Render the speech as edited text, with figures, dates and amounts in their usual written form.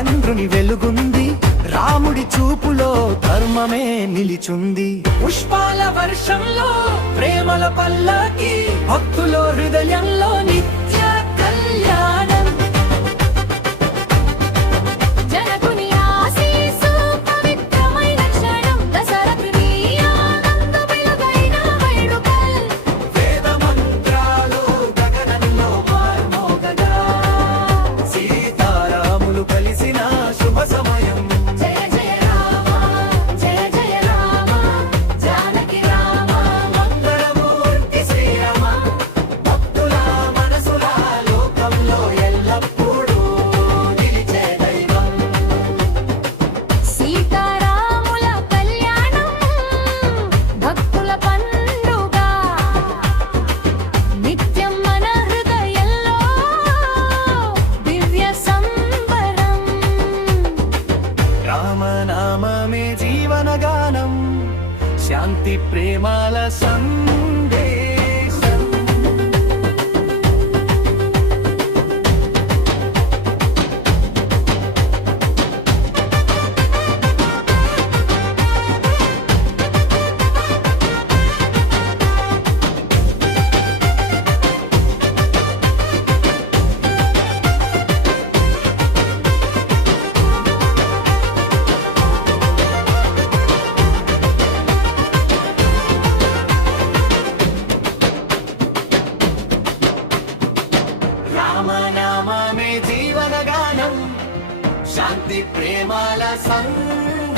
చంద్రుని వెలుగుంది, రాముడి చూపులో ధర్మమే నిలిచుంది. పుష్పాల వర్షంలో ప్రేమల పల్లకి, భక్తులో హృదయంలో నిత్య కళ్యాణం. జనకుని ఆశీస్సు పవిత్రమైన క్షణం, దశరథుని ఆనంద వెలుగైన వేడుకల్. వేద మంత్రాలు గగనంలో మార్మోగగా, సీతారాములు కలిసిన శుభ సమయం. జయ జయ రామ జయ జయ రామ, జానకి రామ మంగళమూర్తి శ్రీరామ, భక్తుల మనసుల లోకంలో ఎల్లప్పుడూ నిలిచే దైవం. సీతారాముల కళ్యాణం, భక్తుల పండుగ, నిత్యం మన హృదయంలో దివ్య సంబరం. రామనామమే జీవనగానం, శాంతి ప్రేమాల సందేశం. రామనామమే జీవనగానం, శాంతి ప్రేమాల సందేశం.